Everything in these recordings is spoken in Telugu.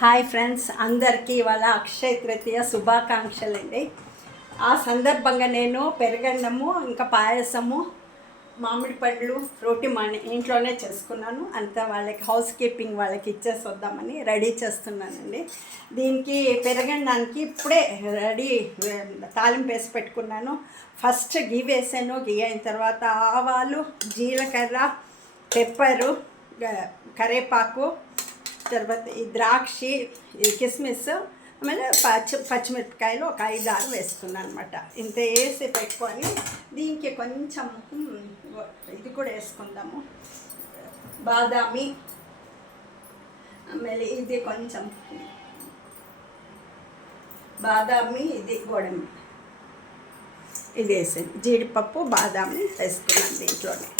హాయ్ ఫ్రెండ్స్, అందరికీ ఇవాళ అక్షయ తృతీయ శుభాకాంక్షలండి. ఆ సందర్భంగా నేను పెరుగన్నము, ఇంకా పాయసము, మామిడి పండ్లు, రోటి ఇంట్లోనే చేసుకున్నాను. అంతా వాళ్ళకి హౌస్ కీపింగ్ వాళ్ళకి ఇచ్చేసి వద్దామని రెడీ చేస్తున్నానండి. దీనికి పెరుగన్నానికి ఇప్పుడే రెడీ తాలింపు వేసి పెట్టుకున్నాను. ఫస్ట్ గీ వేసాను. గీ అయిన తర్వాత ఆవాలు, జీలకర్ర, పెప్పరు, కరేపాకు, తర్వాత ఈ ద్రాక్షి, ఈ కిస్మిస్, ఆಮೇಲೆ పచ్చిమిరపకాయలు ఒక 5-6 వేసుకున్నాను అనమాట. ఇంత వేసి పెట్టుకొని దీనికి కొంచెం ఇది కూడా వేసుకుందాము, బాదామి, ఆಮೇಲೆ ఇది కొంచెం బాదామి, ఇది గోడమి, ఇది వేసాను. జీడిపప్పు, బాదామి వేసుకున్నాను. దీంట్లోనే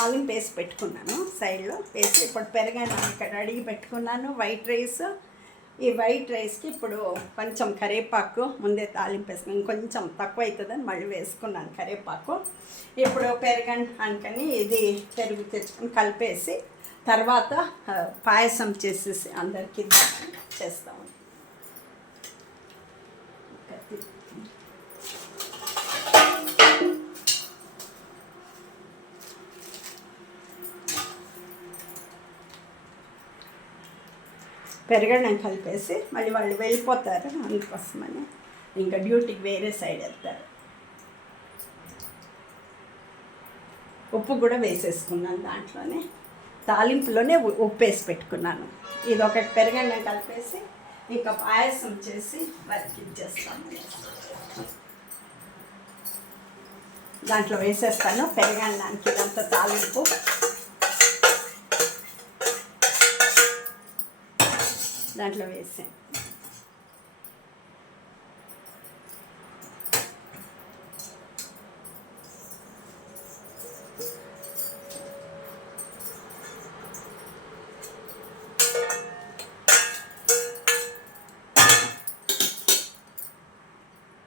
తాలింపు వేసి పెట్టుకున్నాను. సైడ్లో వేసి ఇప్పుడు పెరగన్నం ఇక్కడ అడిగి పెట్టుకున్నాను. వైట్ రైస్, ఈ వైట్ రైస్కి ఇప్పుడు కొంచెం కరివేపాకు ముందే తాలింపు వేసుకుని ఇంకొంచెం తక్కువ అవుతుందని మళ్ళీ వేసుకున్నాను కరివేపాకు. ఇప్పుడు పెరగన్నానికని ఇది పెరుగు తెచ్చుకొని కలిపేసి తర్వాత పాయసం చేసేసి అందరికీ చేస్తాము. పెరగడం కలిపేసి మళ్ళీ వాళ్ళు వెళ్ళిపోతారు, అందుకోసమని ఇంకా డ్యూటీకి వేరే సైడ్ వెళ్తారు. ఉప్పు కూడా వేసేసుకున్నాను దాంట్లోనే, తాలింపులోనే ఉప్పు వేసి పెట్టుకున్నాను. ఇది ఒకటి పెరగడం కలిపేసి ఇంకా పాయసం చేసి వారికి ఇచ్చేస్తాను. దాంట్లో వేసేస్తాను పెరగడానికి ఇదంతా తాలింపు. దాంట్లో వేసాను.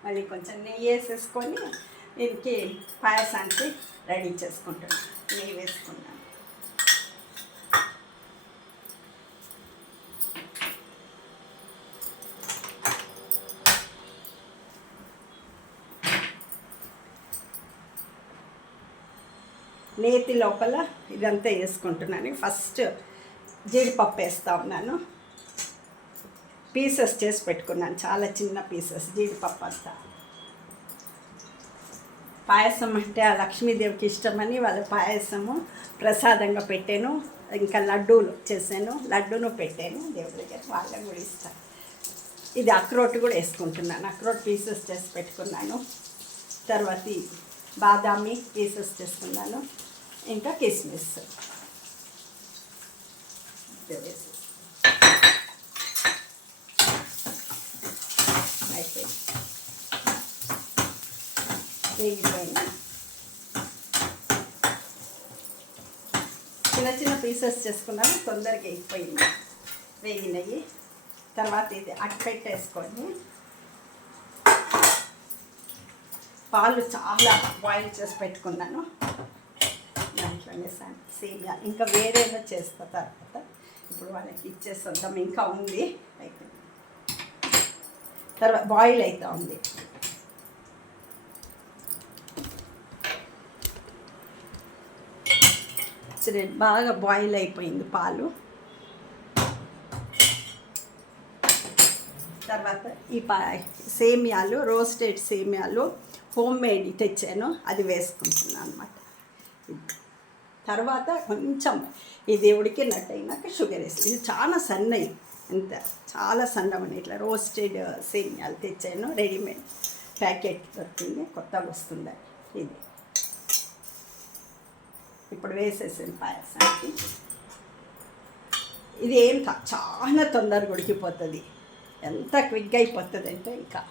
మళ్ళీ కొంచెం నెయ్యి వేసేసుకొని దీనికి పాయసానికి రెడీ చేసుకుంటున్నాను. నెయ్యి వేసుకున్నాను. నేతి లోపల ఇదంతా వేసుకుంటున్నాను. ఫస్ట్ జీడిపప్పు వేస్తూ ఉన్నాను. పీసెస్ చేసి పెట్టుకున్నాను, చాలా చిన్న పీసెస్ జీడిపప్పు అంతా. పాయసం అంటే ఆ లక్ష్మీదేవికి ఇష్టమని వాళ్ళ పాయసము ప్రసాదంగా పెట్టాను. ఇంకా లడ్డూలు చేశాను, లడ్డూను పెట్టాను దేవుడి దగ్గర, వాళ్ళని కూడా ఇస్తాను. ఇది అక్రోట్ కూడా వేసుకుంటున్నాను. అక్రోట్ పీసెస్ చేసి పెట్టుకున్నాను. తర్వాత బాదామి పీసెస్ చేసుకున్నాను. ఇంకా కిస్మిస్ అయిపోయింది, వేగిపోయింది. చిన్న చిన్న పీసెస్ చేసుకున్నాను, తొందరగా వేగిపోయింది, వేగినాయి. తర్వాత ఇది అట్టపెట్టేసుకొని పాలు చాలా బాయిల్ చేసి పెట్టుకున్నాను. దాంట్లోనే సేమియా ఇంకా వేరేదో చేస్తా తర్వాత. ఇప్పుడు వాళ్ళకి ఇచ్చేస్తాం. ఇంకా ఉంది, అయిపోయింది. తర్వాత బాయిల్ అవుతూ ఉంది. సరే, బాగా బాయిల్ అయిపోయింది పాలు. తర్వాత ఈ సేమియాలు, రోస్టెడ్ సేమియాలు హోమ్ మేడ్ తెచ్చాను, అది వేసుకుంటున్నాను అనమాట. తర్వాత కొంచెం ఇది ఉడికినట్టు అయినాక షుగర్ వేసి, ఇది చాలా సన్నవి, ఎంత చాలా సన్నమని ఇట్లా రోస్టెడ్ సేమియాలు తెచ్చాను. రెడీమేడ్ ప్యాకెట్ దొరికింది, కొత్తగా వస్తుంది ఇది. ఇప్పుడు వేసేసాను పాయసానికి. ఇది ఏం చాలా తొందరగా ఉడికిపోతుంది, ఎంత క్విక్గా అయిపోతుంది అంటే ఇంకా